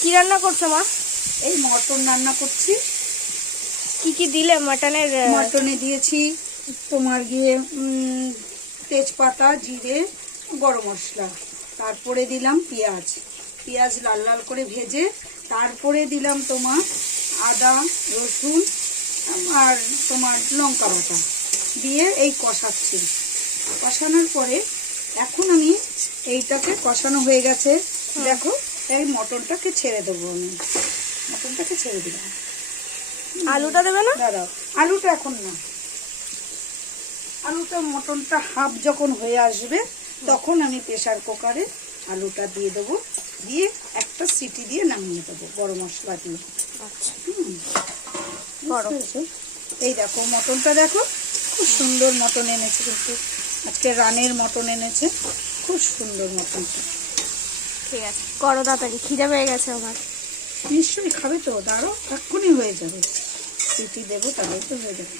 কি রান্না করছো মা? এই মটন রান্না করছি। কি কি দিলে মটনের? মটনে দিয়েছি তোমার গিয়ে তেজপাতা, জিরে, গরম মশলা, তারপরে দিলাম পেঁয়াজ। পেঁয়াজ লাল লাল করে ভেজে তারপরে দিলাম তোমার আদা, রসুন আর তোমার লঙ্কা বাটা দিয়ে এই কষাচ্ছি। কষানোর পরে এখন আমি এইটাকে কষানো হয়ে গেছে, দেখো এই মটনটাকে ছেড়ে দেবো। আমি মটনটাকে ছেড়ে দিলাম। আলুটা দেবে না? দাঁড়াও, আলুটা এখন না, আলুটা মটনটা হাফ যখন হয়ে আসবে তখন আমি প্রেসার কুকারে আলুটা দিয়ে দেবো, দিয়ে একটা সিটি দিয়ে নামিয়ে দেবো গরম মশলা দিয়ে। আচ্ছা, এই দেখো মটনটা দেখো, খুব সুন্দর মটন এনেছে, কিন্তু আজকে রানের মটন এনেছে, খুব সুন্দর মটনটা। ঠিক আছে, করো তাড়াতাড়ি, খিদে পেয়ে গেছে আমার। নিশ্চয়ই খাবে তো, দাঁড়াও এক্ষুনি হয়ে যাবে, সিটি দেবো তাহলে তো হয়ে যাবে।